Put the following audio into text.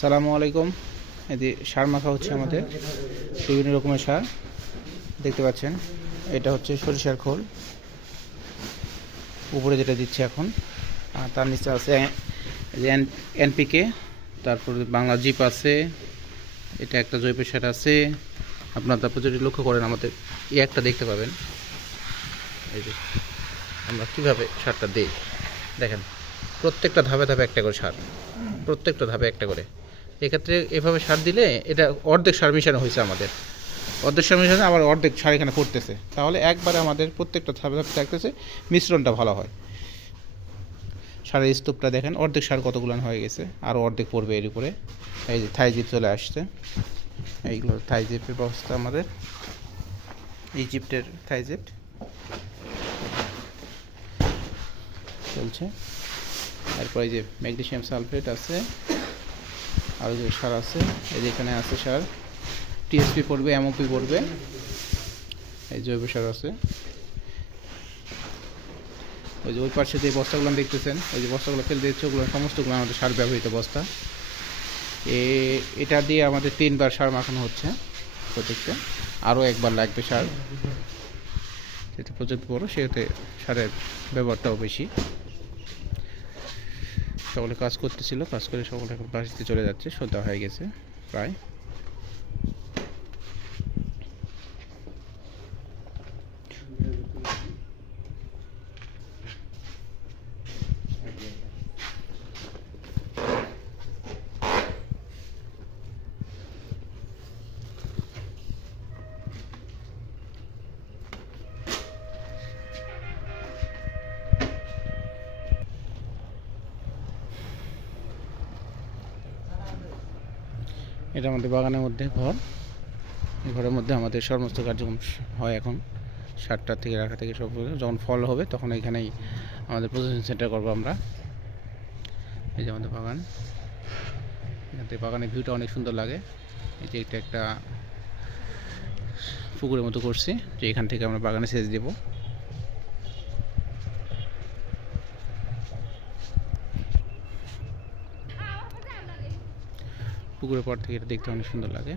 সালামু আলাইকুম। এদি সার মাখা হচ্ছে আমাদের। বিভিন্ন রকমের সার। দেখতে পাচ্ছেন, এটা হচ্ছে সরিষার খোল। উপরে যেটা দিচ্ছে এখন, আর তার নিচে আছে এনপিকে, তারপর বাংলা জিপ আছে, এটা একটা জৈব সার আছে। আপনার তারপর যদি লক্ষ্য করেন, আমাদের ই একটা দেখতে পাবেন। এই যে, আমরা কীভাবে সারটা দিই? দেখেন, প্রত্যেকটা ধাপে ধাপে একটা করে সার। প্রত্যেকটা ধাপে একটা করে। এক্ষেত্রে এভাবে সার দিলে এটা অর্ধেক সার মিশানো হয়েছে আমাদের। অর্ধেক সার মিশানো, আবার অর্ধেক সার এখানে পড়তেছে। তাহলে একবারে আমাদের প্রত্যেকটা ধাপে ধাপে থাকতেছে, মিশ্রণটা ভালো হয়। সারের স্তূপটা দেখেন, অর্ধেক সার কতগুলো হয়ে গেছে আরও অর্ধেক পড়বে এর উপরে। এই যে থাই জিপ চলে আসছে। এইগুলো থাই জিপের ব্যবস্থা আমাদের। ইজিপ্টের জিপটের থাই জিপ। চলছে। তারপরে যে ম্যাগনেশিয়াম সালফেট আছে। আর যে সার আছে, এই যে এখানে আছে সার। টিএসপি পড়বে এমওপি পড়বে। এই জৈব সার আছে। ওই যে ওই পাশে যে বস্তাগুলো দেখতেছেন, ওই যে বস্তাগুলো ফেলে দিচ্ছে ওগুলো সমস্তগুলো আমাদের সার ব্যবহৃত বস্তা। এ, এটা দিয়ে আমাদের তিনবার সার মাখানো হচ্ছে প্রত্যেকটা। আরও একবার লাগবে সার। যেটা প্রজেক্ট বড় সেতে সারের ব্যবহারটাও বেশি। সকলে কাজ করতেছিল কাজ করে সকলে এখন বাড়িতে চলে যাচ্ছে সন্ধ্যা হয়ে গেছে প্রায়। এটা আমাদের বাগানের মধ্যে ঘর। এই ঘরের মধ্যে আমাদের সমস্ত কার্যক্রম হয় এখন। সাতটা থেকে রাখা থেকে সব যখন ফল হবে তখন এখানেই আমাদের প্রসেসিং সেন্টার করব আমরা। এই যে আমাদের বাগান। এখান বাগানের ভিউটা অনেক সুন্দর লাগে। এই যে এটা একটা পুকুরের মতো করছি, যে এখান থেকে আমরা বাগানে সেচ দেবো। পুকুরের পর থেকে এটা দেখতে অনেক সুন্দর লাগে।